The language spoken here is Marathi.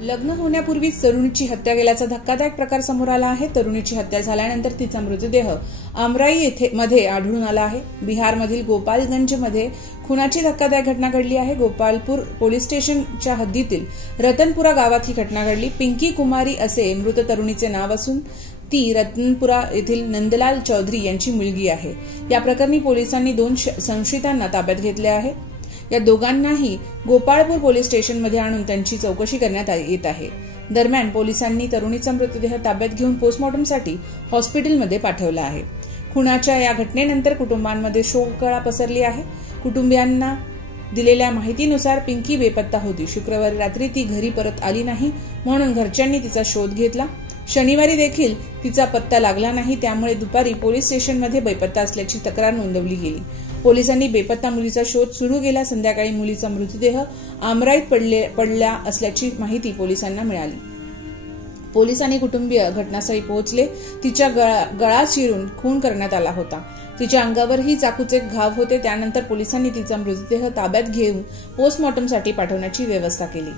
लग्न होण्यापूर्वीच तरुणीची हत्या केल्याचा धक्कादायक प्रकार समोर आला आहे। तरुणीची हत्या झाल्यानंतर तिचा मृतदेह अमराई मध्ये आढळून आला आहे। बिहारमधील गोपालगंज मध्ये खुनाची धक्कादायक घटना घडली आहे। गोपालपूर पोलीस स्टेशनच्या हद्दीतील रतनपुरा गावात ही घटना घडली। पिंकी कुमारी असे मृत तरुणीचे नाव असून ती रतनपुरा येथील नंदलाल चौधरी यांची मुलगी आहे। या प्रकरणी पोलिसांनी 2 संशयितांना ताब्यात घेतले आहे। या दोघांनाही गोपाळपूर पोलीस स्टेशनमध्ये आणून त्यांची चौकशी करण्यात येत आहे। दरम्यान पोलिसांनी तरुणीचा मृतदेह ताब्यात घेऊन पोस्टमॉर्टमसाठी हॉस्पिटलमध्ये पाठवला आहे। खुनाच्या या घटनेनंतर कुटुंबांमध्ये शोककळा पसरली आहे। कुटुंबियांना दिलेल्या माहितीनुसार पिंकी बेपत्ता होती। शुक्रवारी रात्री ती घरी परत आली नाही, म्हणून घरच्यांनी तिचा शोध घेतला। शनिवारी देखील तिचा पत्ता लागला नाही, त्यामुळे दुपारी पोलीस स्टेशनमध्ये बेपत्ता असल्याची तक्रार नोंदवली गेली। पोलिसांनी बेपत्ता मुलीचा शोध सुरू केला। संध्याकाळी मुलीचा मृतदेह आमराईत पडला असल्याची माहिती पोलिसांना मिळाली। पोलीस आणि कुटुंबीय घटनास्थळी पोहोचले। तिच्या गळा चिरून खून करण्यात आला होता। तिच्या अंगावरही चाकूचे घाव होते। त्यानंतर पोलिसांनी तिचा मृतदेह ताब्यात घेऊन पोस्टमॉर्टमसाठी पाठवण्याची व्यवस्था केली।